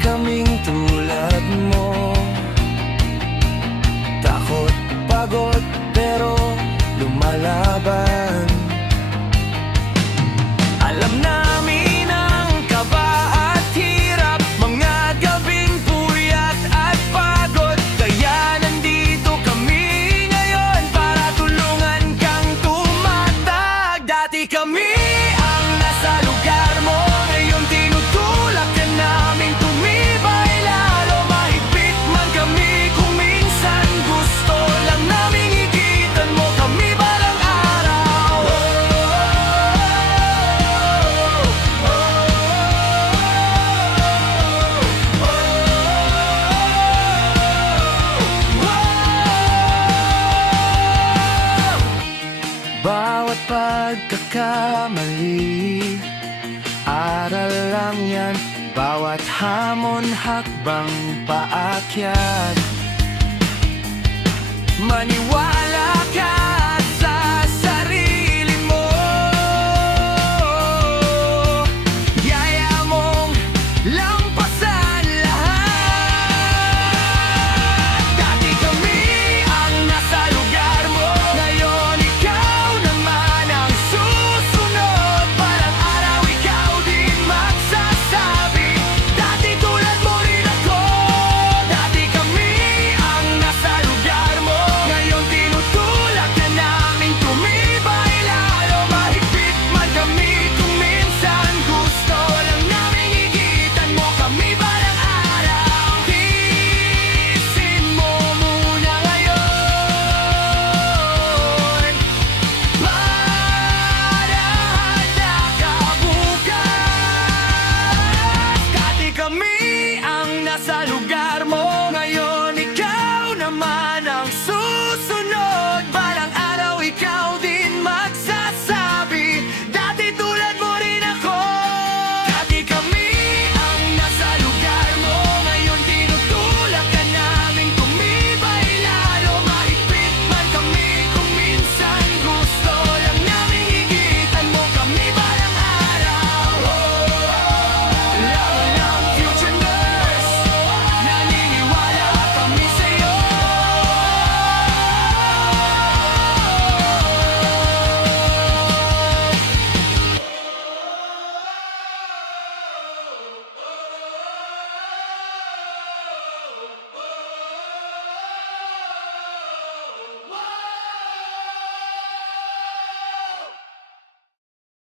kaming tulad mo. Takot, pagod, pero lumalaban. Alam namin ang kaba at hirap, mga gabing puyat at pagod. Kaya nandito kami ngayon para tulungan kang tumatag. Dati kami ang nasa lugar mo, ngayon tinutulak ka namin tumibay lalo. Mahigpit man kami kung minsan gusto lang naming higitan mo kami balang araw. Bawat pagkakamali, aral lang yan. Bawat hamon, hakbang paakyat. Maniwala ka sa sarili mo. Yaya mong